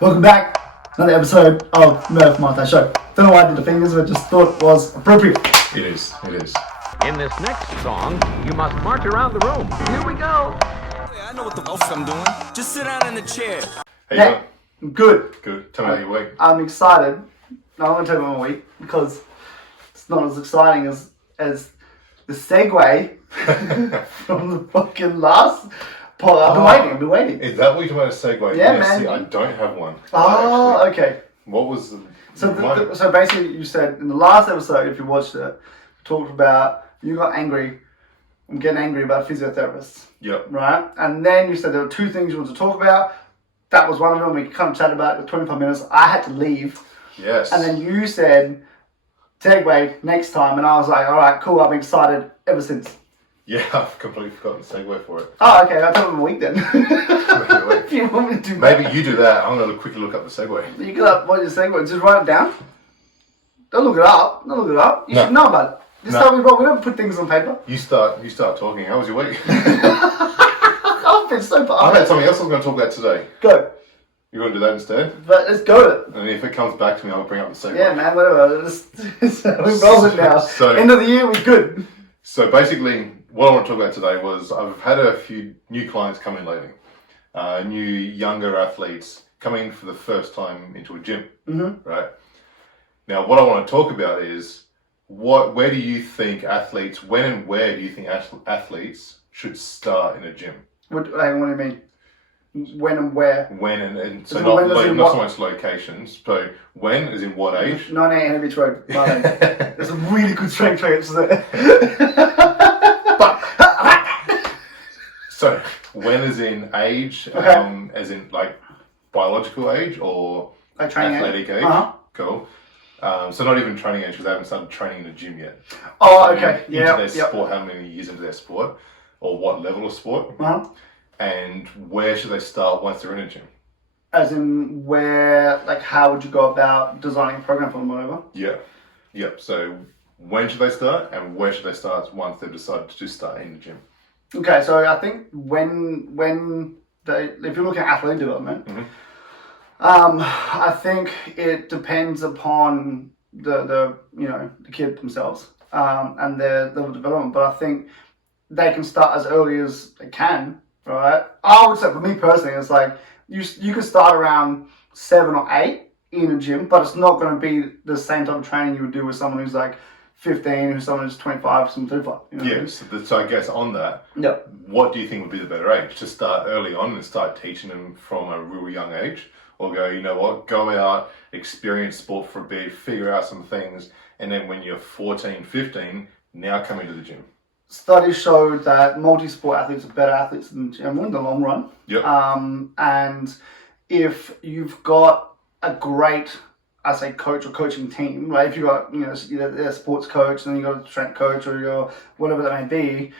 Welcome back. Another episode of Murph Mitise Show. Don't know why I did the fingers, but just thought it was appropriate. It is. In this next song, you must march around the room. Here we go. I know what the fuck I'm doing. Just sit down in the chair. Hey, Yeah, good. good. Tell me how you week. I'm excited. No, I'm going to tell you about my week because it's not as exciting as the segue from the fucking last part. I've been waiting. Is that what you're talking about, a segue? Yeah, yes, man. See, I don't have one. Oh, actually. okay. What was the... So basically, you said in the last episode, if you watched it, we talked about you got angry. I'm getting angry about physiotherapists. Yep. Right? And then you said there were two things you wanted to talk about. That was one of them. We kind of chatted about it for 25 minutes. I had to leave. Yes. And then you said, segue next time. And I was like, all right, cool. I've been excited ever since. Yeah, I've completely forgotten the segue for it. Oh, okay. I'll tell them a week then. If you want me to do Maybe you do that. I'm going to quickly look up the segue. You got what you're saying, but just write it down. Don't look it up. You No. should know about it. Just tell me, Rob, we don't put things on paper. You start talking. How was your week? I've been so I've far. had something else I was going to talk about today. Go. You want to do that instead? But let's go to it. And if it comes back to me, I'll bring up the segue. Yeah, man, whatever. We roll it now. So- End of the year, we're good. So basically, what I want to talk about today was I've had a few new clients come in lately. New younger athletes coming for the first time into a gym, right? Now, what I want to talk about is where do you think athletes, when and where do you think athletes should start in a gym? What do you mean? When and where? When and so Is it not, when as in not what? so much locations, so when is in what age? 98 Henry Beach Road. Marlon. There's some really good strength trainers there. So when is in age, Okay. as in like biological age or Like training athletic age? Uh-huh. Cool. So not even training age because they haven't started training in a gym yet. Oh, So okay. Into Yeah. their sport, how many years into their sport, or what level of sport, Uh-huh. and where should they start once they're in a gym? As in where, like, how would you go about designing a program for them, whatever? Yeah. Yep. So when should they start, and where should they start once they've decided to start in the gym? Okay, so I think if you're looking at athletic development, I think it depends upon the kid themselves and their level of development. But I think they can start as early as they can, right? I would say for me personally, it's like you can start around 7 or 8 in a gym, but it's not going to be the same type of training you would do with someone who's like 15, who's someone who's 25, someone 35. You know what I mean? Yes. So I guess on that, Yep. what do you think would be the better age? To start early on and start teaching them from a real young age? Or go, you know what, go out, experience sport for a bit, figure out some things, and then when you're 14, 15, now come into the gym. Studies showed that multi-sport athletes are better athletes than general in the long run. Yep. And if you've got a great, I say coach or coaching team, like if you've got, either a sports coach and then you've got a strength coach or your whatever that may be,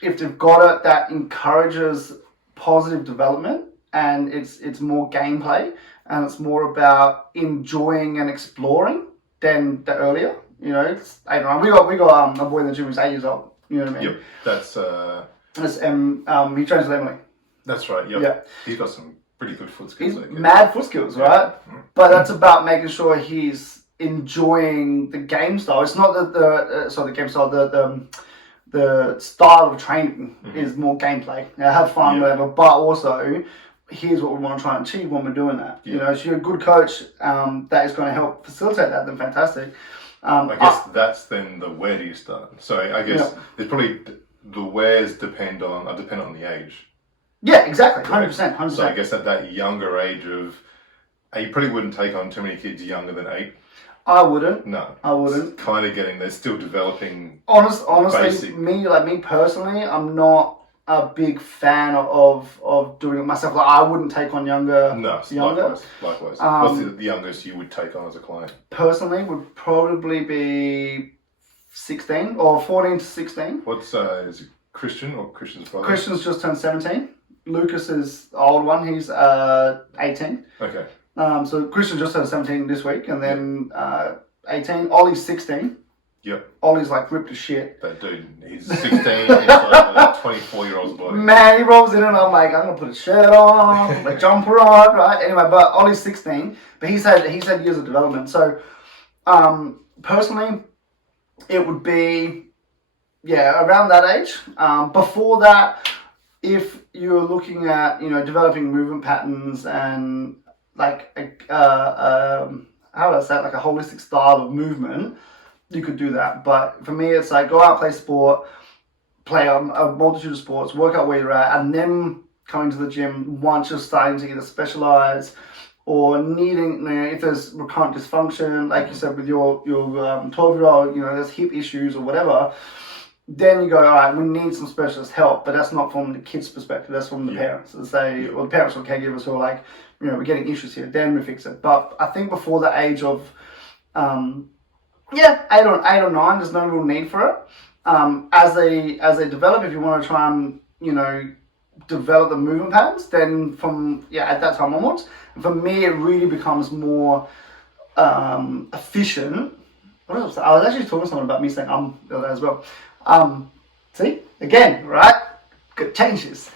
if they've got it that encourages positive development and it's more gameplay and it's more about enjoying and exploring than the earlier. It's 8 or 9. We got a boy in the gym who's 8 years old. You know what I mean? Yep. That's He trains with Emily. that's right. Yep. Yeah. He's got some pretty good foot skills. He's that kid. mad foot skills, right? But that's about making sure he's enjoying the game style. It's not that the game style. The style of training is more gameplay. Have fun, whatever. But also, here's what we want to try and achieve when we're doing that. Yeah. If you're a good coach that is going to help facilitate that, then fantastic. I guess that's then the where do you start? So I guess there's probably the wheres depend on the age. Yeah, exactly. 100%. 100%. So I guess at that younger age of, you probably wouldn't take on too many kids younger than 8. I wouldn't. No. I wouldn't. It's kind of they're still developing. Honestly, basic. me personally, I'm not a big fan of doing it myself. Like, I wouldn't take on younger. No, younger. likewise. What's the youngest you would take on as a client? Personally, would probably be 16 or 14 to 16. What's is it Christian or Christian's brother? Christian's just turned 17. Lucas is the old one. He's 18. Okay. So Christian just turned 17 this week, and then 18. Ollie's 16. Yep. Ollie's like ripped to shit. That dude, he's 16, he's like a 24-year-old's body. Man, he rolls in and I'm like, I'm gonna put a shirt on, put my jumper on, right? Anyway, but Ollie's 16, but he's had years of development. So, personally, it would be, around that age. Before that, if you're looking at, developing movement patterns and like how would I say it, like a holistic style of movement, you could do that. But for me, it's like go out, play sport, play a multitude of sports, work out where you're at, and then coming to the gym once you're starting to either specialize or needing, if there's recurrent dysfunction, like you said with your 12-year-old, there's hip issues or whatever, then you go, all right, we need some specialist help, but that's not from the kid's perspective, that's from the parents. Or the parents or caregivers who are like, we're getting issues here, then we fix it. But I think before the age of, 8 or 9, there's no real need for it. As they develop, if you want to try and, develop the movement patterns, then from, at that time onwards, for me, it really becomes more efficient. What else? I was actually talking to someone about me saying the other day as well. See, again, right? Good changes.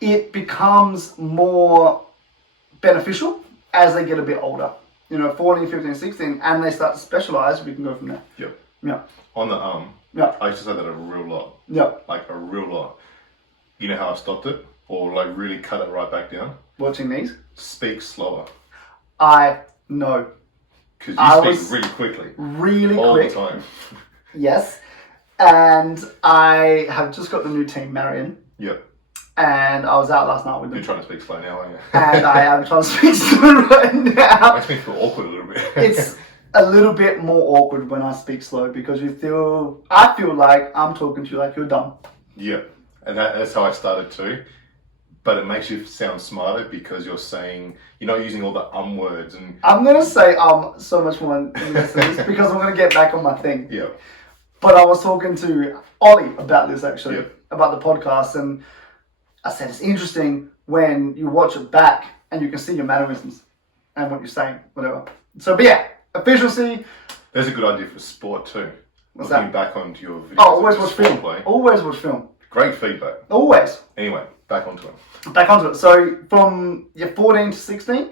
It becomes more beneficial as they get a bit older. 14, 15, 16, and they start to specialize, we can go from there. Yep. Yeah. On the I used to say that a real lot. Yeah. Like a real lot. You know how I stopped it? Or like really cut it right back down? Watching these? Speak slower. I know. Because you speak really quickly. Really all quick. All the time. Yes. And I have just got the new team, Marion. Yep. And I was out last night with them. You're trying to speak slow now, aren't you? And I am trying to speak slow right now. Makes me feel awkward a little bit. It's a little bit more awkward when I speak slow because I feel like I'm talking to you like you're dumb. Yeah. And that's how I started too. But it makes you sound smarter because you're not using all the words. And I'm going to say so much more in this because I'm going to get back on my thing. Yeah. But I was talking to Ollie about this actually, yeah. about the podcast, and I said it's interesting when you watch it back and you can see your mannerisms and what you're saying, whatever. So, but yeah, efficiency. There's a good idea for sport too. What's Looking that? back onto your videos. Oh, always watch film. Play. Always watch film. Great feedback. Always. Anyway, back onto it. Back onto it. So from your 14 to 16,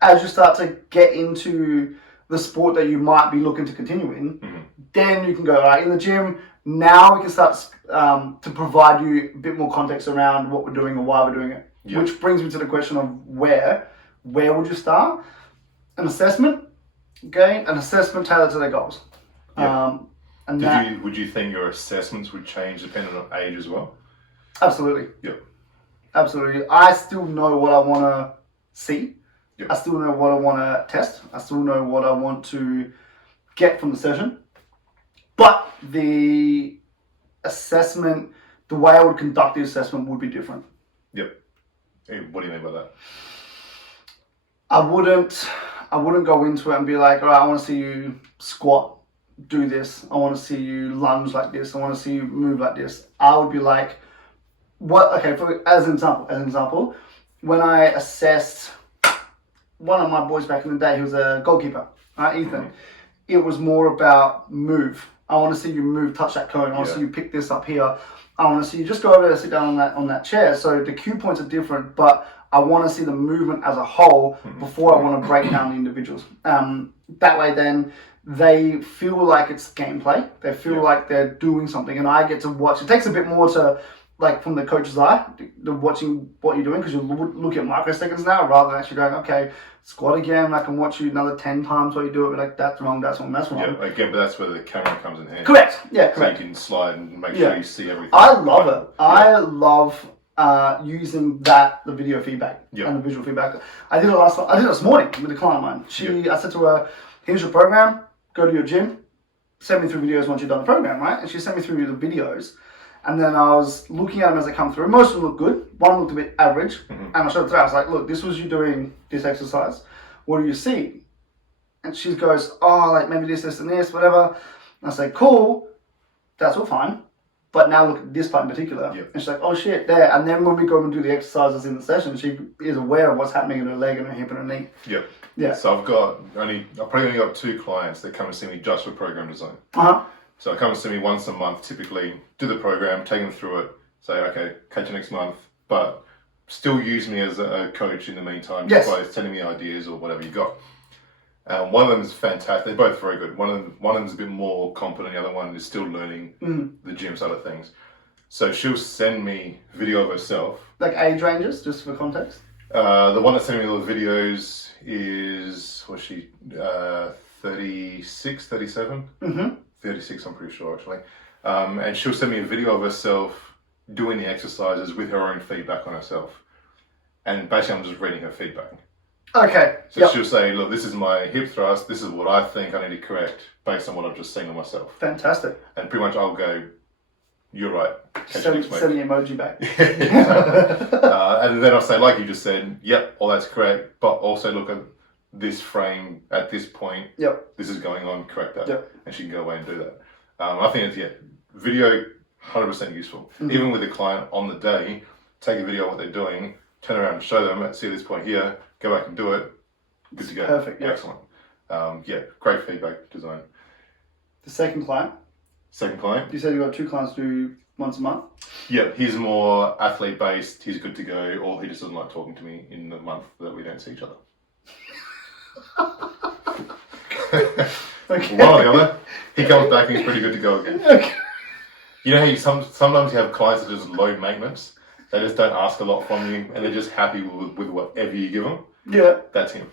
as you start to get into the sport that you might be looking to continue in, then you can go, all right, in the gym, now we can start to provide you a bit more context around what we're doing and why we're doing it. Yep. Which brings me to the question of where would you start? An assessment, okay? An assessment tailored to their goals. Yep. And would you think your assessments would change depending on age as well? Absolutely. Yep. Absolutely. I still know what I want to see. Yep. I still know what I want to test. I still know what I want to get from the session. But the assessment, the way I would conduct the assessment would be different. Yep. Hey, what do you mean by that? I wouldn't go into it and be like, all right, I want to see you squat, do this. I want to see you lunge like this. I want to see you move like this. I would be like, as an example, when I assessed one of my boys back in the day, he was a goalkeeper, right, Ethan. It was more about move. I want to see you move, touch that cone. I want to see you pick this up here. I want to see you just go over there, sit down on that chair. So the cue points are different, but I want to see the movement as a whole before I want to break down the individuals. That way, then they feel like it's gameplay. They feel like they're doing something, and I get to watch. It takes a bit more to, like, from the coach's eye, the watching what you're doing, because you look at microseconds now rather than actually going, okay, squat again. I can watch you another 10 times while you do it. Like, that's wrong, that's wrong, that's wrong. Yeah, again, but that's where the camera comes in handy. Correct. Yeah, correct. So you can slide and make sure you see everything. I love it. I love using the video feedback and the visual feedback. I did it this morning with a client of mine. I said to her, here's your program, go to your gym, send me through videos once you've done the program, right? And she sent me through the videos. And then I was looking at them as they come through. Most of them looked good. One looked a bit average. And I showed it to her. I was like, look, this was you doing this exercise. What do you see? And she goes, oh, like maybe this, and this, whatever. And I say, cool. That's all fine. But now look at this part in particular. And she's like, oh shit, there. And then when we go and do the exercises in the session, she is aware of what's happening in her leg and her hip and her knee. Yeah. So I've probably only got 2 clients that come and see me just for program design. So it comes to me once a month, typically, do the program, take them through it, say, okay, catch you next month, but still use me as a coach in the meantime, Yes. just by sending me ideas or whatever you got. One of them is fantastic. They're both very good. One of them is a bit more competent. The other one is still learning the gym side of things. So she'll send me video of herself. Like age ranges, just for context? The one that's sending me all the videos is, was she 36, 37? 36, I'm pretty sure, actually. And she'll send me a video of herself doing the exercises with her own feedback on herself. And basically, I'm just reading her feedback. Okay. So she'll say, look, this is my hip thrust. This is what I think I need to correct based on what I've just seen on myself. Fantastic. And pretty much I'll go, you're right. Send the emoji back. And then I'll say, like you just said, yep, all that's correct. But also look at this frame at this point. Yep. This is going on, correct that. Yep. And she can go away and do that. I think it's, video, 100% useful. Even with the client on the day, take a video of what they're doing, turn around and show them, see this point here, go back and do it. Good to go. Perfect. Yeah. Excellent. Great feedback design. The second client. Second client. You said you got 2 clients do once a month. Yeah, he's more athlete based. He's good to go, or he just doesn't like talking to me in the month that we don't see each other. Okay. One or the other. He comes back and he's pretty good to go again. Okay. You know how sometimes you have clients that are just low maintenance. They just don't ask a lot from you, and they're just happy with whatever you give them. Yeah. That's him.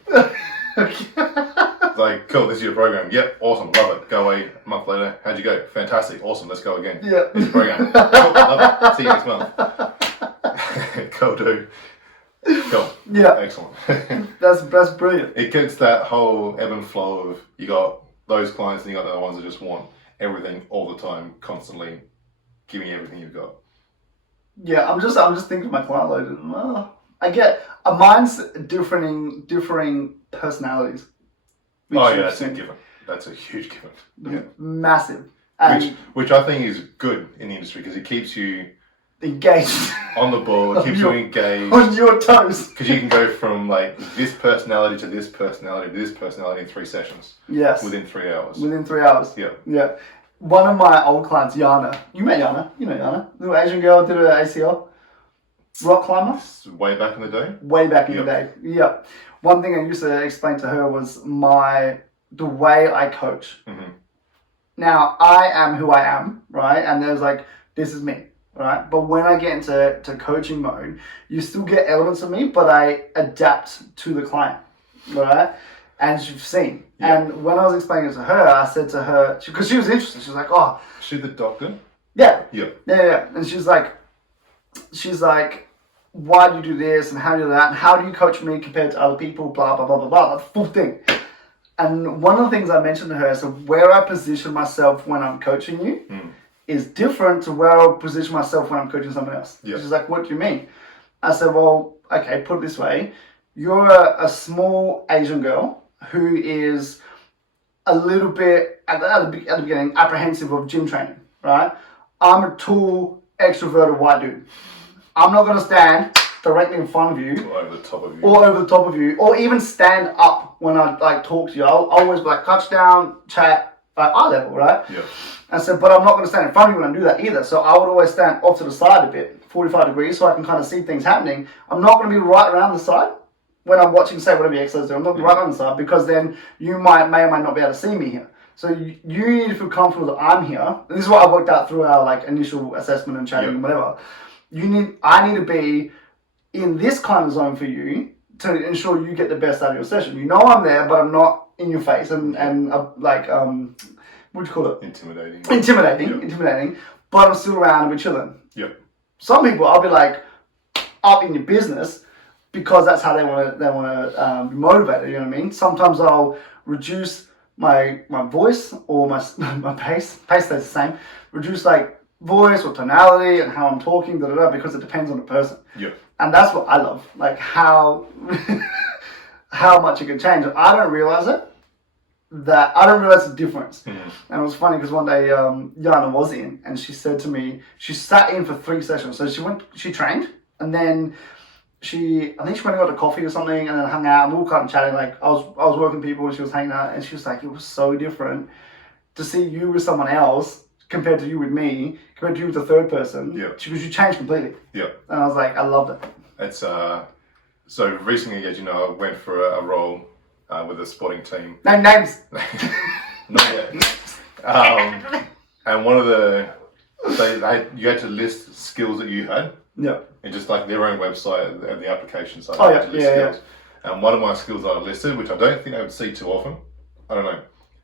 Okay. It's like, cool, this is your program. Yep, awesome, love it. Go away a month later. How'd you go? Fantastic, awesome, let's go again. Yeah. This is your program. Cool, love it. See you next month. Cool, dude. Cool. Yeah. Excellent. That's brilliant. It gets that whole ebb and flow of, you got those clients and you got the other ones that just want everything all the time, constantly. Give me everything you've got. Yeah, I'm just thinking of my client load. And, I get mine's differing personalities. That's a given. That's a huge given. Yeah. Massive. And Which I think is good in the industry because it keeps you engaged. on the ball, it keeps you engaged. On your toes. Because you can go from like this personality to this personality to this personality in 3 sessions. Yes. Within 3 hours. Within 3 hours. Yeah. Yeah. One of my old clients, Yana. You met Yana. You know Yana. Little Asian girl, did her ACL. Rock climber. Way back in the day? Way back in the day. Yeah. One thing I used to explain to her was the way I coach. Mm-hmm. Now, I am who I am, right? And there's like, this is me, right? But when I get into coaching mode, you still get elements of me, but I adapt to the client, right? And you've seen. Yeah. And when I was explaining it to her, I said to her, because she was interested, she was like, oh. She the doctor? Yeah. Yeah. Yeah. And she's like, why do you do this and how do you do that? And how do you coach me compared to other people? Blah, blah, blah, blah, blah. The full thing. And one of the things I mentioned to her is where I position myself when I'm coaching you is different to where I'll position myself when I'm coaching someone else. Yeah. She's like, what do you mean? I said, well, okay, put it this way. You're a small Asian girl who is a little bit, at the beginning, apprehensive of gym training, right? I'm a tall, extroverted white dude. I'm not going to stand directly in front of you. Or over the top of you. Or over the top of you. Or even stand up when I talk to you. I'll always be like, touchdown, chat, eye level, right? Yeah. I said, but I'm not going to stand in front of you when I do that either. So I would always stand off to the side a bit, 45 degrees, so I can kind of see things happening. I'm not going to be right around the side when I'm watching, say, whatever you exercise do. I'm not going to be right on the side because then you may or might not be able to see me here. So you need to feel comfortable that I'm here. And this is what I worked out through our initial assessment and chatting and whatever. I need to be in this kind of zone for you to ensure you get the best out of your session. You know I'm there, but I'm not in your face and what do you call it? Intimidating. But I'm still around and we're chilling. Yep. Some people I'll be like up in your business because that's how they want to be motivated. You know what I mean? Sometimes I'll reduce my voice or my pace. Pace stays the same. Reduce voice or tonality and how I'm talking, because it depends on the person. Yeah. And that's what I love, how much it can change. I don't realize it. I don't realize the difference. Mm-hmm. And it was funny because one day Yana was in and she said to me, she sat in for 3 sessions. So she trained and then I think she went and got a coffee or something and then hung out and we were kind of chatting. I was working people and she was hanging out and she was like, it was so different to see you with someone else compared to you with me, compared to you with the third person. Yeah. Because you changed completely. Yeah. And I was like, I loved it. It's so recently, as you know, I went for a role with a sporting team. No names. Not yet. And one of you had to list skills that you had. Yeah. And just like their own website and the application site. Oh, you had to list skills. yeah. And one of my skills that I listed, which I don't think I would see too often, I don't know,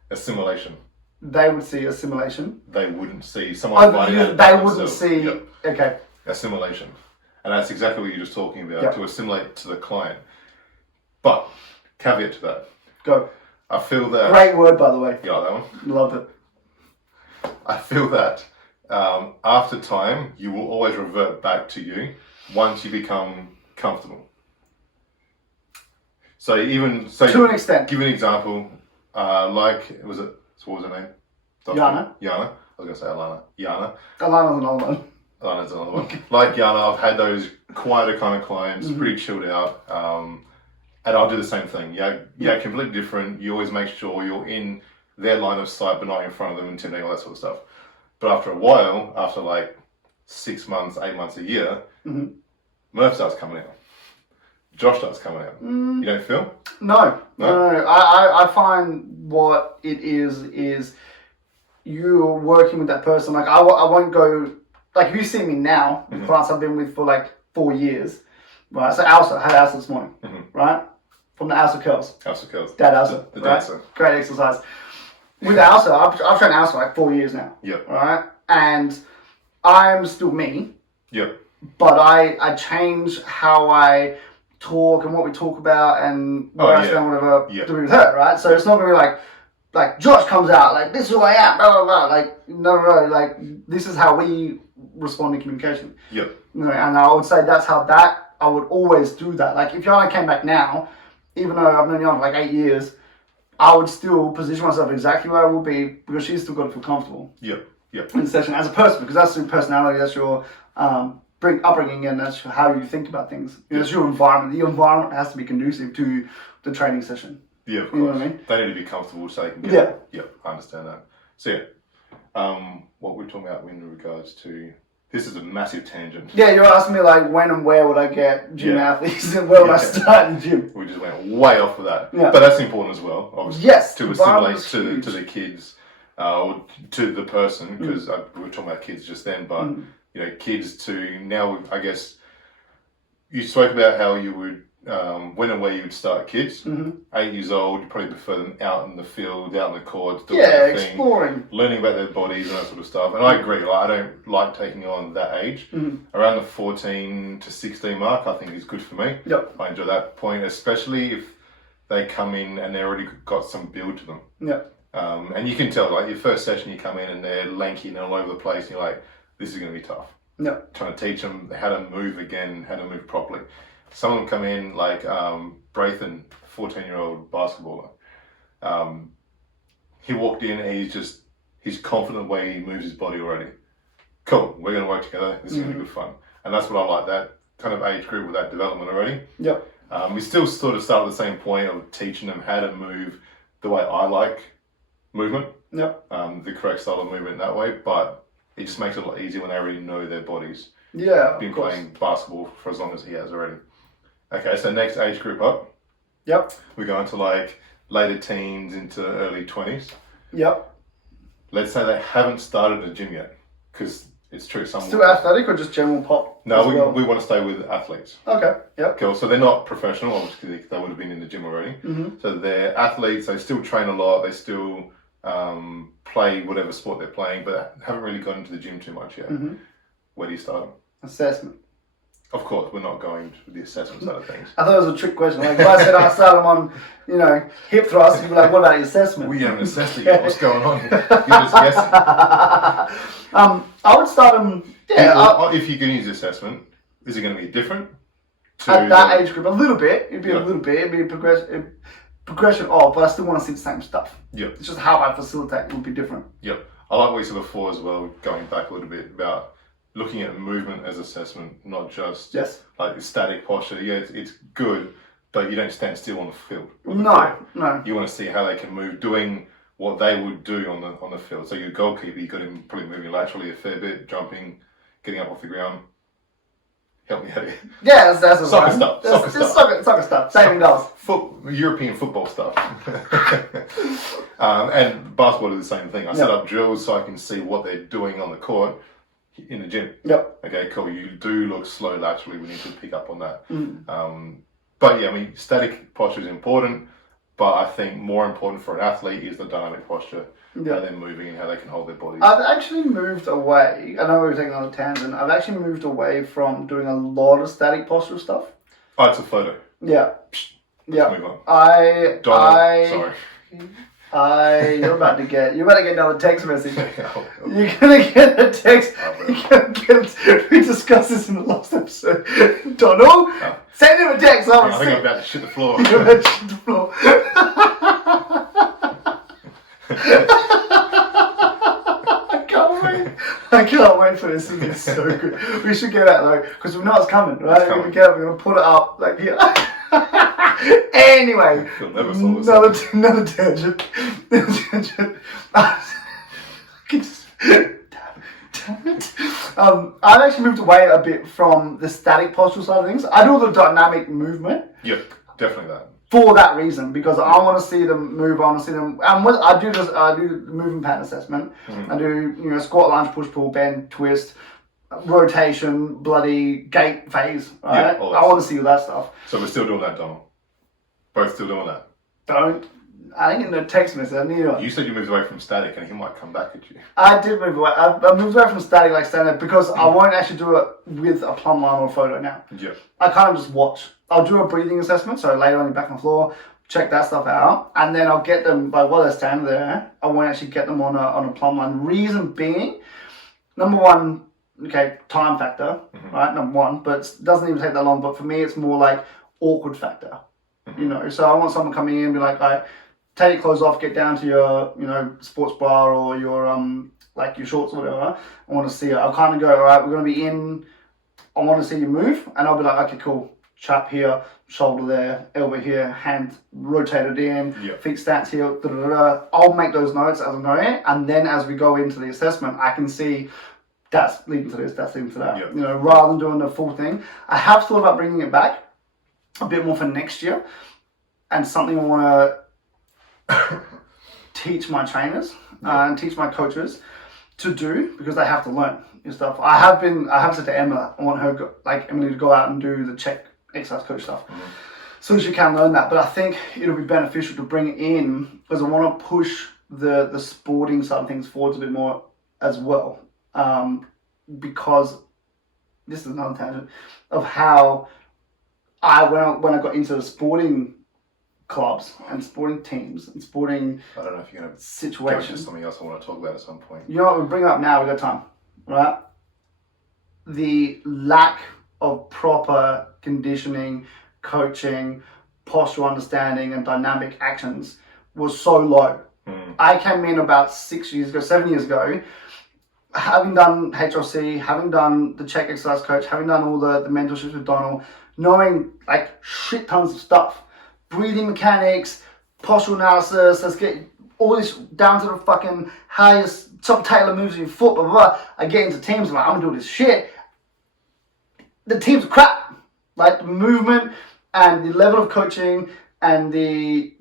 assimilation. They would see assimilation. They wouldn't see someone finding out They about wouldn't themselves. see. Yep. Okay. Assimilation. And that's exactly what you're just talking about, Yep. to assimilate to the client. But, caveat to that, Go. I feel that... Great word, by the way. Yeah, that one. Loved it. I feel that after time, you will always revert back to you once you become comfortable. So To an extent. Give you an example. What was her name? Yana. Yana. I was going to say Alana. Yana. Alana's another one. Alana's another one. Like Yana, I've had those quieter kind of clients, pretty chilled out. And I'll do the same thing. Yeah, completely different. You always make sure you're in their line of sight, but not in front of them, intimidating, all that sort of stuff. But after a while, after like 6 months, 8 months, a year, Murph starts coming out. Josh starts coming out. You don't feel? No. I find what it is you're working with that person. Like I won't go, like if you see me now, with clients I've been with for like 4 years, right? So Elsa, I had Elsa this morning, right? From the Elsa Curls. Elsa Curls. Dad Elsa. The right? dancer. Great exercise. With Elsa, I've trained Elsa for like 4 years now. Yep. Right? And I'm still me, Yep. but I change how I talk and what we talk about and where I stand, whatever, to be with her, right? So it's not going to be like Josh comes out, like, this is who I am, blah, blah, blah. Like, no, like, this is how we respond in communication. Yep. You know, and I would say that's how I would always do that. Like, if Yana came back now, even though I've known Yana for like 8 years, I would still position myself exactly where I will be because she's still got to feel comfortable. Yep. Yep. In the session as a person, because that's your personality, that's your upbringing, and that's how you think about things. You know, it's your environment. The environment has to be conducive to the training session. Yeah, of course. You know what I mean? They need to be comfortable so they can get Yeah. Yep, I understand that. So what we're talking about in regards to, this is a massive tangent. Yeah, you're asking me like when and where would I get gym athletes and where would I start in the gym? We just went way off of that. Yeah. But that's important as well, obviously. Yes, To environment assimilate is to the kids, or to the person, because we were talking about kids just then, but you know, kids to now, I guess, you spoke about how you would, when and where you would start kids. 8 years old, you probably prefer them out in the field, out in the courts, doing their thing, exploring. learning about their bodies and that sort of stuff. And I agree, like, I don't like taking on that age. Around the 14 to 16 mark, I think is good for me. Yep. I enjoy that point, especially if they come in and they already got some build to them. Yep. And you can tell, like, your first session, you come in and they're lanky and all over the place, and you're like, this is going to be tough. Yep. Trying to teach them how to move again, how to move properly. Some of them come in like Brayton, 14-year-old basketballer. He walked in and he's confident the way he moves his body already. Cool, we're going to work together. This is going to be good fun. And that's what I like, that kind of age group with that development already. Yep. We still sort of start at the same point of teaching them how to move the way I like movement. Yep. The correct style of movement that way, but it just makes it a lot easier when they already know their bodies. Yeah, Been of course. playing basketball for as long as he has already. Okay, so next age group up, Yep. we're going to like later teens into early 20s. Yep. Let's say they haven't started a gym yet, because it's true. Some Still athletic or just general pop? No, as well? we want to stay with athletes. Okay. Yep. Cool. So they're not professional, obviously they would have been in the gym already. So they're athletes. They still train a lot. They still play whatever sport they're playing, but haven't really gone into the gym too much yet. Where do you start? Assessment. Of course, we're not going to the assessment side of things. I thought it was a trick question. Like if I said I start them on, hip thrust, you'd be like, what about the assessment? We haven't assessed it yet. What's going on? You're just guessing. I would start them. Yeah. If you can use assessment, is it going to be different? At that age group, a little bit. It'd be a Yeah. little bit. It'd be a progression of, but I still want to see the same stuff. Yep. It's just how I facilitate would be different. Yep. I like what you said before as well, going back a little bit about looking at movement as assessment, not just like static posture. Yeah, it's good, but you don't stand still on the field. No. You want to see how they can move, doing what they would do on the field. So your goalkeeper, you got him probably moving laterally a fair bit, jumping, getting up off the ground. Help me out here. Yeah, that's Soccer stuff. Soccer stuff. Saving goals. European football stuff. And basketball is the same thing. I set up drills so I can see what they're doing on the court in the gym. Yep. Okay, cool. You do look slow laterally. We need to pick up on that. But yeah, I mean, static posture is important. But I think more important for an athlete is the dynamic posture. How they're moving and how they can hold their bodies. I've actually moved away. I know we were taking on a tangent. I've actually moved away from doing a lot of static postural stuff. Oh, it's a photo. Yeah. Let's move on. Sorry. You're about to get another text message. You're gonna get a text. We discussed this in the last episode. Donald, send him a text. I think I'm about to shit the floor. You're about to shit the floor. I can't wait for this. It's so good. We should get out though, because we know it's coming, right? We're gonna put it up like here. Anyway, another tangent. Damn it. I've actually moved away a bit from the static postural side of things. I do the dynamic movement. Yeah, definitely that. For that reason, because I want to see them move. I want to see them. I do the movement pattern assessment. I do squat, lunge, push, pull, bend, twist, rotation, bloody gait phase. Right? Yeah, I want to see all that stuff. So we're still doing that, Donald. Both still doing that. I didn't get no text message. I need one. You said you moved away from static, and he might come back at you. I did move away. I moved away from static like standard because I won't actually do it with a plumb line or a photo now. Yeah. I kind of just watch. I'll do a breathing assessment, so lay on your back on the floor, check that stuff out, and then I'll get them while they're standing there. I won't actually get them on a plumb line. Reason being, number one, time factor, right? Number one, but it doesn't even take that long. But for me, it's more like awkward factor. So I want someone coming in and be like, take your clothes off, get down to your, sports bra or your, your shorts or whatever. I want to see it. I'll kind of go, all right, we're going to be in, I want to see you move. And I'll be like, okay, cool. Chap here, shoulder there, elbow here, hand rotated in, feet stance here, I'll make those notes as I go in. And then as we go into the assessment, I can see that's leading to this, that's leading to that. Rather than doing the full thing. I have thought about bringing it back a bit more for next year, and something I want to teach my trainers and teach my coaches to do, because they have to learn your stuff. I have said to Emma, I want her Emily to go out and do the check exercise coach stuff, so she can learn that. But I think it'll be beneficial to bring it in, because I want to push the sporting side of things forwards a bit more as well, because this is another tangent of how when I got into the sporting clubs and sporting teams and sporting I don't know if you're going to situations. Something else I want to talk about at some point. You know what, we'll bring it up now, we've got time. Right? The lack of proper conditioning, coaching, postural understanding and dynamic actions was so low. I came in about 7 years ago, having done HRC, having done the check exercise coach, having done all the mentorships with Donald, knowing shit tons of stuff, breathing mechanics, postural analysis, let's get all this down to the fucking highest top Taylor moves in your foot, blah, blah, blah. I get into teams, I'm gonna do all this shit. The teams are crap. The movement and the level of coaching and the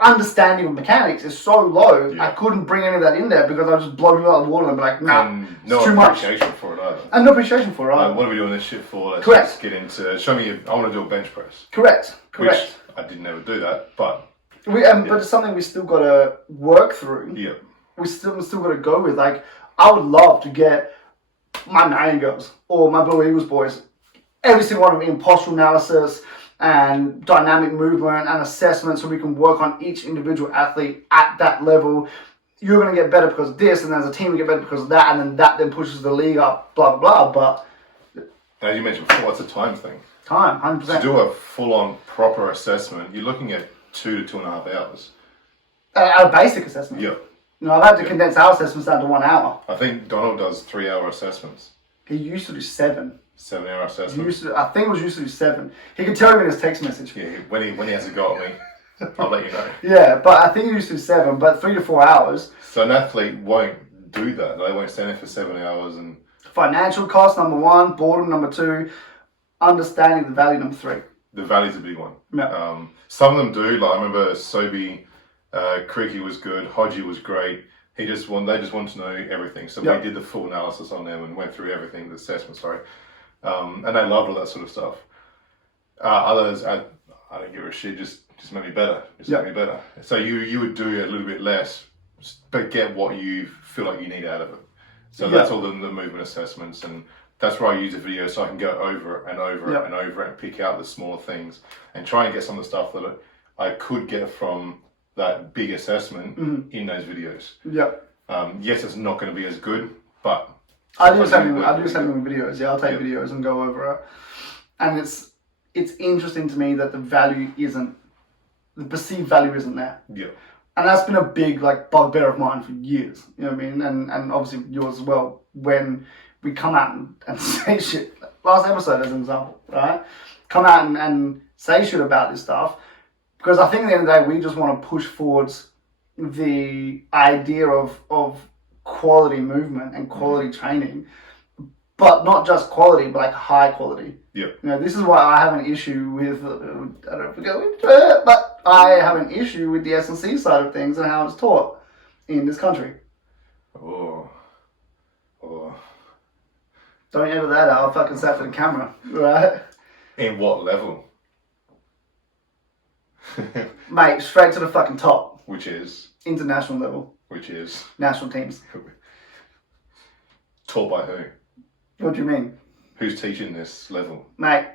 understanding of mechanics is so low. I couldn't bring any of that in there because I just blow it out of the water and be like, nah, it's too much. No appreciation for it either. And no appreciation for it either. What are we doing this shit for? Let's Correct. just get into, I want to do a bench press. Correct. Which I didn't ever do that, but. But it's something we still got to work through. Yeah. We still got to go with. I would love to get my Marion girls or my Blue Eagles boys, every single one of them in postural analysis and dynamic movement and assessment, so we can work on each individual athlete at that level. You're going to get better because of this, and as a team we get better because of that, and then that then pushes the league up, blah, blah, blah. But as you mentioned before, it's a time thing. Time, 100%. To do a full-on proper assessment, you're looking at 2 to 2.5 hours. A basic assessment. Yeah. I've had to condense our assessments down to 1 hour. I think Donald does 3-hour assessments. He used to do 7. 7-hour assessments. I think it was used to do 7. He could tell me in his text message. Yeah, when he has a go at me. I'll let you know. Yeah, but I think you used to do 7, but 3 to 4 hours. So an athlete won't do that. They won't stand there for 7 hours and... Financial cost, number 1. Boredom, number 2. Understanding the value, number 3. The value's a big one. Yeah. Some of them do. Like, I remember Sobi, Creaky was good, Hodgie was great. They just wanted to know everything. So we did the full analysis on them and went through everything, the assessment, and they loved all that sort of stuff. Others, I don't give a shit, just make me better. Make me better. So you would do a little bit less, but get what you feel like you need out of it. So that's all the movement assessments, and that's where I use the video so I can go over and over and over and pick out the smaller things and try and get some of the stuff that I could get from that big assessment in those videos. Yes, it's not going to be as good, but I do something with videos. Yeah, I'll take videos and go over it. And it's interesting to me that the perceived value isn't there. Yeah. And that's been a big bugbear of mine for years. You know what I mean? And obviously yours as well. When we come out and say shit, last episode as an example, right? Come out and say shit about this stuff. Because I think at the end of the day, we just want to push forwards the idea of quality movement and quality training, but not just quality, but high quality. Yeah. You know, this is why I have an issue with, I don't know if we go into it, but I have an issue with the S&C side of things and how it's taught in this country. Oh. Don't edit that out. I'll fucking say for the camera, right? In what level? Mate, straight to the fucking top. Which is? International level. Which is? National teams. Taught by who? What do you mean? Who's teaching this level? Mate,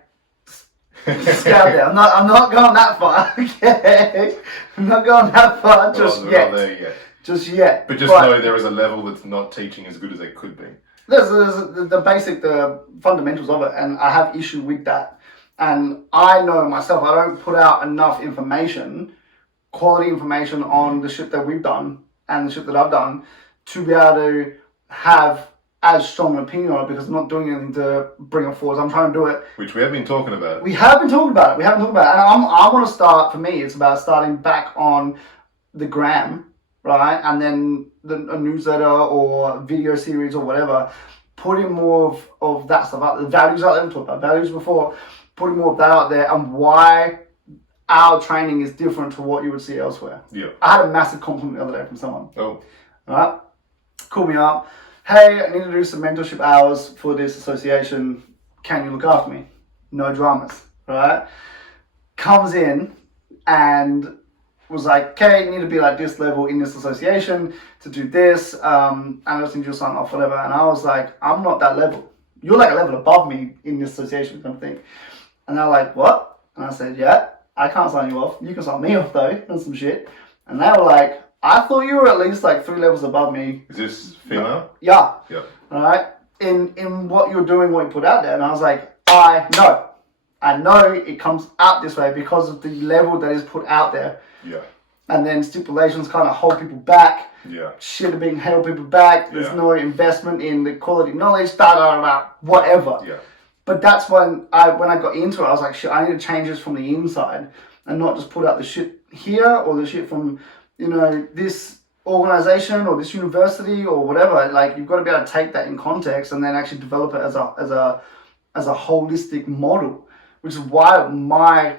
just get out there. I'm not going that far, okay? I'm not going that far just yet. Not there yet. Just yet. But know there is a level that's not teaching as good as they could be. There's the fundamentals of it, and I have issue with that. And I know myself, I don't put out enough information, quality information on the shit that we've done and the shit that I've done to be able to have as strong an opinion on it, because I'm not doing anything to bring it forward. I'm trying to do it. Which we have been talking about. We have been talking about it. And I want to start, for me, it's about starting back on the gram, right? And then a newsletter or video series or whatever, putting more of that stuff out. The values out there, we talked about values before, putting more of that out there and why our training is different to what you would see elsewhere. Yeah. I had a massive compliment the other day from someone. Oh. Right? Called me up. Hey, I need to do some mentorship hours for this association. Can you look after me? No dramas. Right? Comes in and was like, okay, you need to be like this level in this association to do this. And I just need you to sign off, whatever. And I was like, I'm not that level. You're like a level above me in this association, kind of thing. And they're like, what? And I said, yeah, I can't sign you off. You can sign me off though, and some shit. And they were like, I thought you were at least 3 levels above me. Is this female? Yeah. Yeah. All right. In what you're doing, what you put out there. And I was like, I know it comes out this way because of the level that is put out there. Yeah. And then stipulations kind of hold people back. Yeah. Shit are being held people back. There's no investment in the quality of knowledge, whatever. Yeah. But that's when I got into it, I was like, shit, I need to change this from the inside and not just put out the shit here or the shit from, this organization or this university or whatever. You've got to be able to take that in context and then actually develop it as a holistic model, which is why my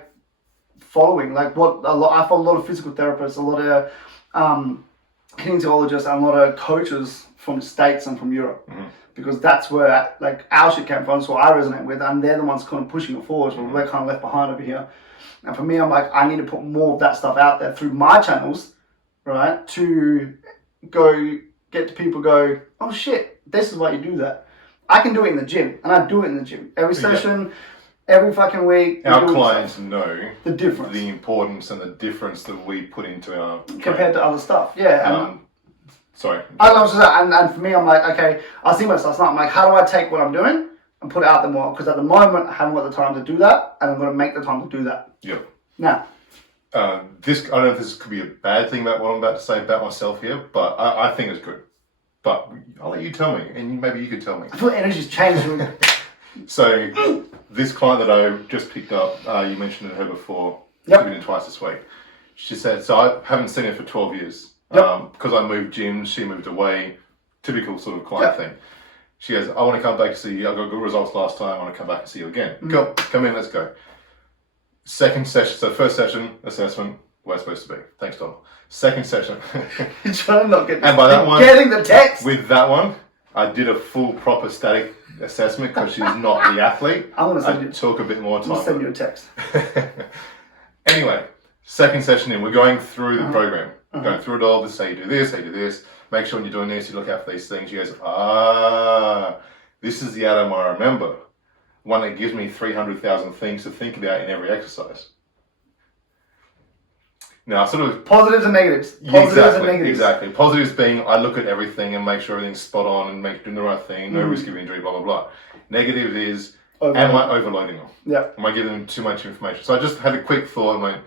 following, I follow a lot of physical therapists, a lot of kinesiologists, and a lot of coaches from the States and from Europe. Mm-hmm. Because that's where our shit came from, so I resonate with, and they're the ones kind of pushing it forward, so we're kind of left behind over here. And for me, I'm like, I need to put more of that stuff out there through my channels, right? To go get to people go, oh shit, this is why you do that. I can do it in the gym, and I do it in the gym. Every session, every fucking week. Our clients know the difference, the importance and the difference that we put into our compared to other stuff. Yeah. Sorry. And for me, I'm like, okay, I was thinking about this last night. I'm like, how do I take what I'm doing and put it out there more? Because at the moment, I haven't got the time to do that, and I'm going to make the time to do that. Yeah. Now. I don't know if this could be a bad thing about what I'm about to say about myself here, but I think it's good. But I'll let you tell me, and maybe you could tell me. I feel energy's changed. So, this client that I just picked up, you mentioned her before. Yep. She's been in twice this week. she said, so I haven't seen her for 12 years. Yep. Because I moved gyms, she moved away. Typical sort of client thing. She goes, I want to come back to see you. I got good results last time. I want to come back and see you again. Cool. Come in, let's go. Second session, so first session, assessment, where it's supposed to be. Thanks, Donald. Second session. You're trying to not get and by that one, getting the text. With that one, I did a full proper static assessment because she's not the athlete. I'm going to send you. Took a bit more time. I'm going to send you a text. Anyway, second session in, we're going through the program. Going through it all, this is how you do this, how you do this. Make sure when you're doing this, you look out for these things. She goes, this is the Adam I remember. One that gives me 300,000 things to think about in every exercise. Now, sort of... Positives and negatives. Positives and negatives. Exactly. Positives being, I look at everything and make sure everything's spot on and doing the right thing, no risk of injury, blah, blah, blah. Negative is, am I overloading them? Yeah. Am I giving them too much information? So I just had a quick thought and went,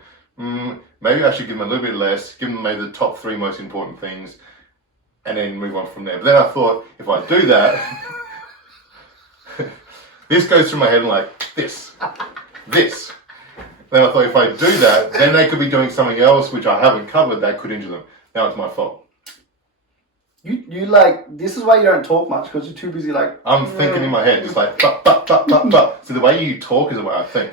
maybe I should give them a little bit less, give them maybe the top 3 most important things, and then move on from there. But then I thought, if I do that, this goes through my head like this. Then I thought, if I do that, then they could be doing something else which I haven't covered that could injure them. Now it's my fault. You like, this is why you don't talk much, because you're too busy like... I'm thinking in my head, just like, but. So the way you talk is the way I think.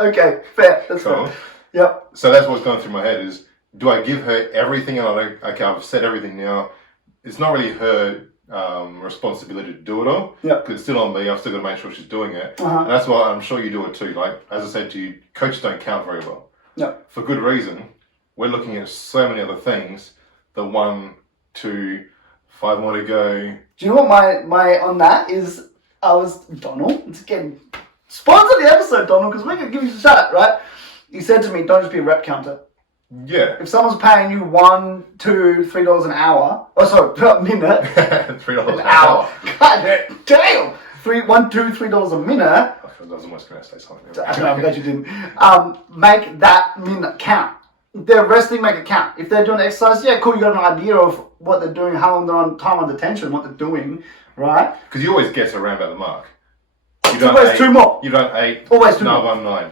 Okay, fair. That's cool. fair. Yep. So that's what's going through my head is, do I give her everything? And I'm like, okay, I've said everything now. It's not really her responsibility to do it all. Yeah. Because it's still on me. I've still got to make sure she's doing it. And that's why I'm sure you do it too. Like, as I said to you, coaches don't count very well. No. For good reason. We're looking at so many other things. The 1, 2, 5 more to go. Do you know what my on that is? I was, Donald, it's again, sponsor the episode, Donald, because we're going to give you a shout, right? He said to me, don't just be a rep counter. Yeah. If someone's paying you $1, $2, $3 an hour, a minute. $3 an hour. God damn! $1, $2, $3 a minute. I was almost going to say something. I'm glad you didn't. Make that minute count. If they're resting, make it count. If they're doing exercise, yeah, cool, you got an idea of what they're doing, how long they're on time on detention, what they're doing, right? Because you always guess around about the mark. You always 2 more. You don't 8. Always 2 more. more. I'm 9.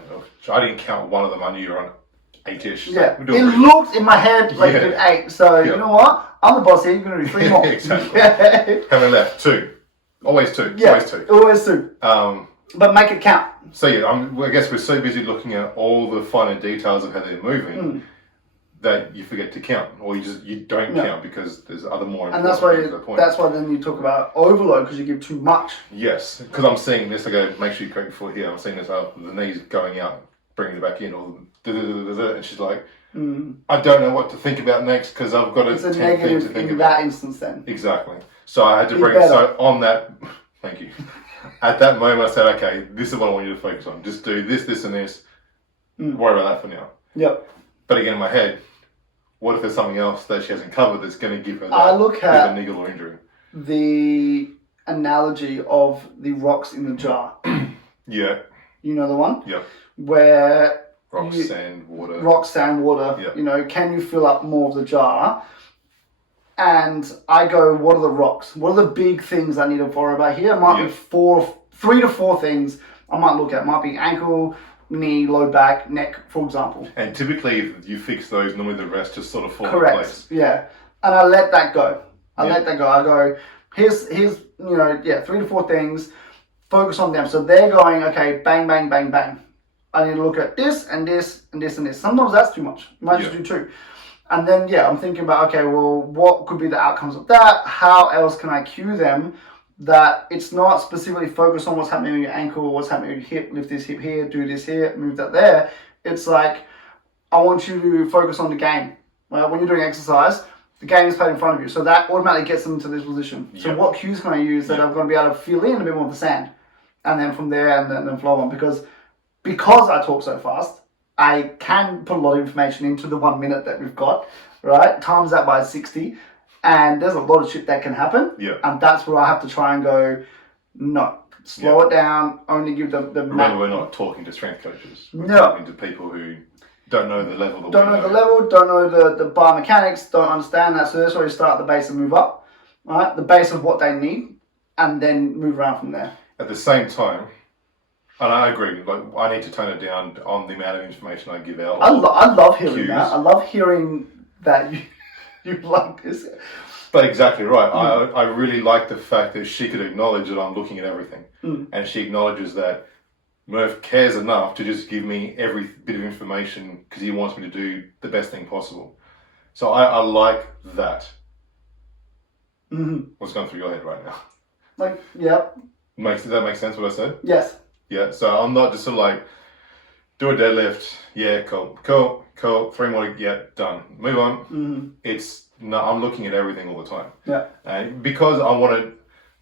I didn't count one of them. I knew you were on 8-ish. Yeah. It looked in my head like you did 8. So, you know what? I'm the boss here. You're going to do 3 more. Exactly. How many left? 2. Always 2. Yeah. Always 2. Always 2. But make it count. So, yeah, I guess we're so busy looking at all the finer details of how they're moving that you forget to count. Or you don't count because there's other more important things to the point. That's why then you talk about overload because you give too much. Yes. Because I'm seeing this. I go, make sure you correct your foot here. I'm seeing this up. The knees going out, bringing it back in. Or and she's like, I don't know what to think about next because I've got it's a 10 negative things to think in about. that instance then. Exactly. So I had to bring so on that. Thank you. At that moment, I said, okay, this is what I want you to focus on. Just do this, this, and this. Worry about that for now. Yep. But again, in my head, what if there's something else that she hasn't covered that's going to give her I look at a niggle or injury? The analogy of the rocks in the jar. Yeah. You know the one? Yeah. Where Rock, sand, water. Rock, sand, water. Yep. You know, can you fill up more of the jar? And I go, what are the rocks? What are the big things I need to worry about here? It might be 3 to 4 things I might look at. It might be ankle, knee, low back, neck, for example. And typically, if you fix those, normally the rest just sort of fall Correct. in place. Yeah. And I let that go. I go, here's 3 to 4 things. Focus on them. So they're going, okay, bang, bang, bang, bang. I need to look at this and this and this and this. Sometimes that's too much. You might just do 2. And then, I'm thinking about, okay, well, what could be the outcomes of that? How else can I cue them that it's not specifically focused on what's happening with your ankle or what's happening with your hip, lift this hip here, do this here, move that there. It's like, I want you to focus on the game. When you're doing exercise, the game is played in front of you. So that automatically gets them into this position. So what cues can I use that I'm going to be able to fill in a bit more of the sand? And then from there, and then flow on. Because I talk so fast, I can put a lot of information into the 1 minute that we've got, right? Times that by 60. And there's a lot of shit that can happen. Yeah. And that's where I have to try and go, no, slow it down, only give the Remember, we're not talking to strength coaches. We're No. talking to people who don't know the level. Don't know the level, don't know the biomechanics, don't understand that. So that's where you start at the base and move up, right? The base of what they need, and then move around from there. At the same time, And I agree. Like, I need to tone it down on the amount of information I give out. I love hearing cues. that. I love hearing that you like this. But exactly right. I really like the fact that she could acknowledge that I'm looking at everything. And she acknowledges that Murph cares enough to just give me every bit of information because he wants me to do the best thing possible. So I like that. What's going through your head right now? Like, yeah. Does that make sense what I said? Yes. Yeah, so I'm not just sort of like, do a deadlift, yeah, cool, 3 more, yeah, done. Move on. No, I'm looking at everything all the time. Yeah. And because I want to,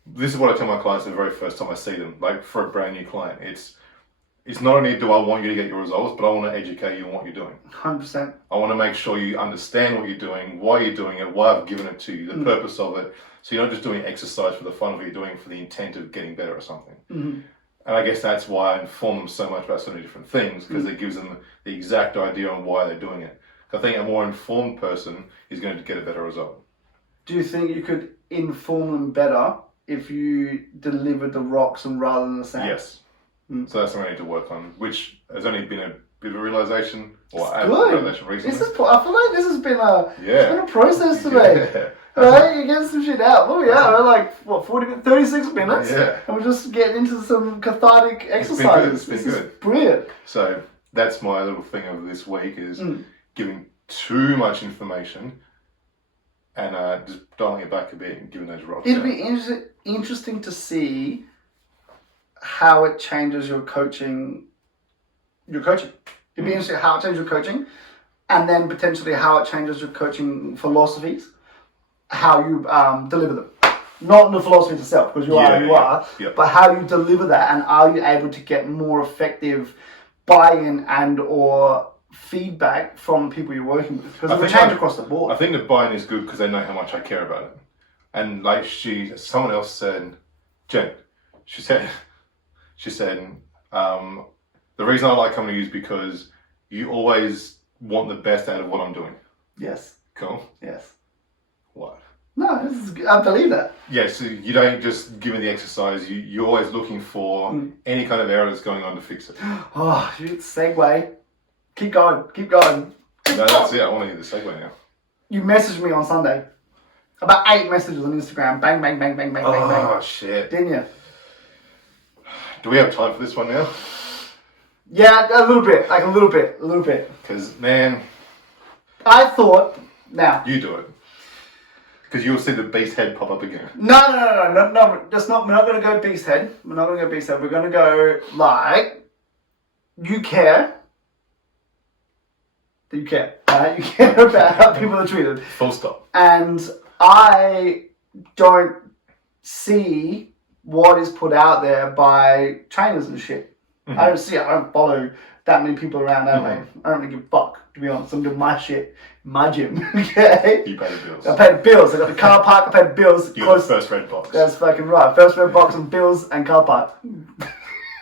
this is what I tell my clients the very first time I see them, like for a brand new client. It's not only do I want you to get your results, but I want to educate you on what you're doing. 100%. I want to make sure you understand what you're doing, why you're doing it, why I've given it to you, the purpose of it. So you're not just doing exercise for the fun of it, you're doing it for the intent of getting better at something. And I guess that's why I inform them so much about so many different things, because it gives them the exact idea on why they're doing it. I think a more informed person is going to get a better result. Do you think you could inform them better if you delivered the rocks and rather than the sand? Yes. So that's something I need to work on, which has only been a bit of a realization, or a Good. realization recently. I feel like this has been a process today. Yeah. Right? You get some shit out. Oh yeah, we're like, 36 minutes? Yeah. And we're just getting into some cathartic exercises. It's been good. Is brilliant. So that's my little thing of this week is giving too much information and just dialing it back a bit and giving those rocks. It'd be interesting to see how it changes your coaching. It'd be interesting how it changes your coaching, and then potentially how it changes your coaching philosophies, how you deliver them. Not the philosophy itself, because you are, but how you deliver that, and are you able to get more effective buy-in and or feedback from the people you're working with? Because it will change across the board. I think the buy-in is good because they know how much I care about it. And like someone else said, Jen, she said, the reason I like coming to you is because you always want the best out of what I'm doing. Yes. Cool. Yes. What? No, I believe that. Yeah, so you don't just give me the exercise, you're always looking for any kind of error that's going on to fix it. Oh, shoot, segue. Keep going. No, that's it, I want to hear the segue now. You messaged me on Sunday. About 8 messages on Instagram. Bang, bang, bang, bang, bang, bang, bang. Oh, shit. Didn't you? Do we have time for this one now? Yeah, a little bit. Because, man... I thought... Now... You do it. Because you'll see the beast head pop up again. No. We're not going to go beast head. We're going to go like... You care. You care. You care about how people are treated. Full stop. And I don't see what is put out there by trainers and shit. I don't see it. I don't follow that many people around Adelaide. I don't really give a fuck, to be honest. I'm doing my shit, my gym. Okay? You pay the bills. I pay the bills. I got the car park, I pay the bills. You got the first red box. That's fucking right. First red box and bills and car park.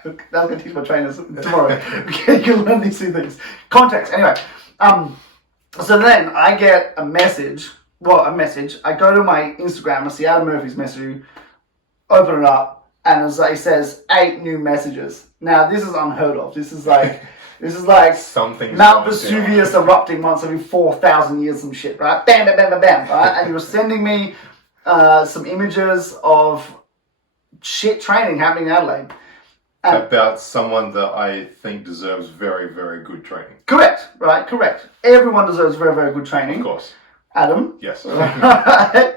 That's going to teach my trainers tomorrow. Okay, you'll learn these 2 things. Context, anyway. So then I get a message. I go to my Instagram, I see Adam Murphy's message, open it up, and it says 8 new messages. Now this is unheard of. This is like something Mount Vesuvius erupting once every 4,000 years, some shit, right? Bam, bam, bam, bam, bam, right? And he was sending me some images of shit training happening in Adelaide. About someone that I think deserves very, very good training. Correct, right? Correct. Everyone deserves very, very good training. Of course. Adam? Yes. Right.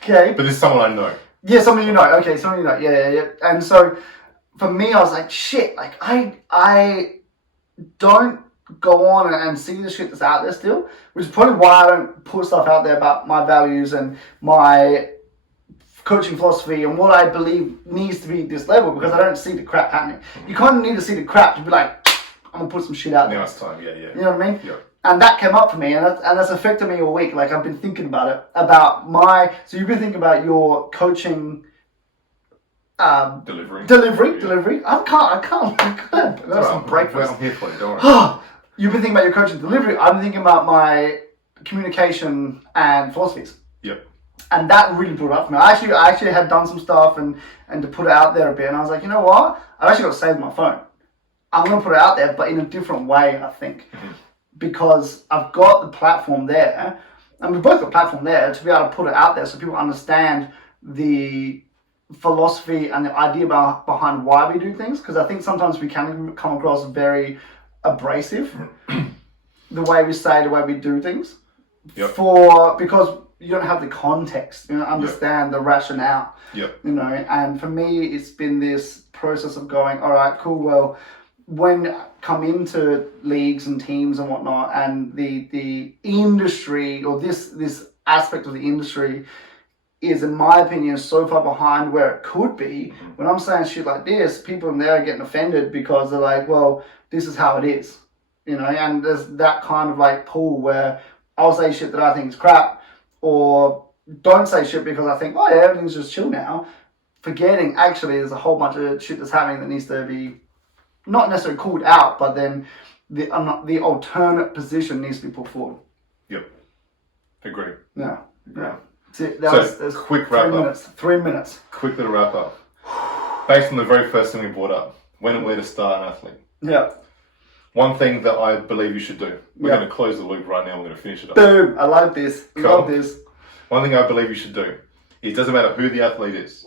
Okay. But this is someone I know. Yeah, someone you know. Okay, someone you know. Yeah. And so, for me, I was like, shit, like, I don't go on and see the shit that's out there still, which is probably why I don't put stuff out there about my values and my coaching philosophy and what I believe needs to be at this level, because I don't see the crap happening. You kind of need to see the crap to be like, I'm going to put some shit out there. Now it's time, yeah. You know what I mean? Yeah. And that came up for me, and that's affected me all week. Like, I've been thinking about it, so you've been thinking about your coaching delivery. I can't. That's some breakfast. I'm here for you, don't worry. You've been thinking about your coaching delivery. I've been thinking about my communication and philosophies. Yep. And that really brought it up for me. I actually had done some stuff and to put it out there a bit, and I was like, you know what? I've actually got it saved on my phone. I'm going to put it out there, but in a different way, I think. Because I've got the platform there, and we've both got the platform there to be able to put it out there so people understand the philosophy and the idea behind why we do things. Because I think sometimes we can come across very abrasive, the way we say, the way we do things. Yep. Because you don't have the context, understand the rationale. Yep. And for me, it's been this process of going, all right, cool, well, when come into leagues and teams and whatnot, and the industry, or this aspect of the industry is, in my opinion, so far behind where it could be. When I'm saying shit like this, people in there are getting offended because they're like, well, this is how it is, and there's that kind of like pull where I'll say shit that I think is crap, or don't say shit because I think, oh yeah, everything's just chill now, forgetting actually there's a whole bunch of shit that's happening that needs to be not necessarily called out, but then the alternate position needs to be put forward. Yep. Agree. Yeah. That was quick wrap up. 3 minutes. Quick little wrap up. Based on the very first thing we brought up, when and where to start an athlete. Yeah. One thing that I believe you should do. We're Yep. going to close the loop right now. We're going to finish it up. Boom. I love this. Cool. Love this. One thing I believe you should do. It doesn't matter who the athlete is.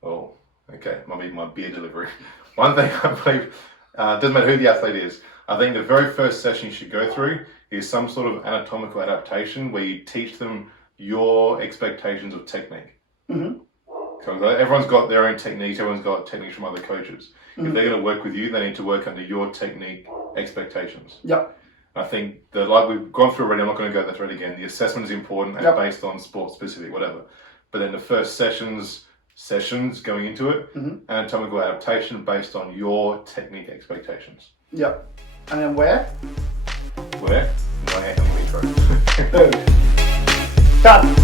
Oh, okay. Might be my beer delivery. One thing I believe, doesn't matter who the athlete is. I think the very first session you should go through is some sort of anatomical adaptation where you teach them your expectations of technique. So everyone's got their own techniques. Everyone's got techniques from other coaches. If they're going to work with you, they need to work under your technique expectations. Yep. I think that, like we've gone through already, I'm not going to go through it again. The assessment is important and based on sport specific, whatever. But then the first sessions going into it, anatomical adaptation based on your technique expectations. Yep. And then where? Where? My anthem intro. Boom. Done.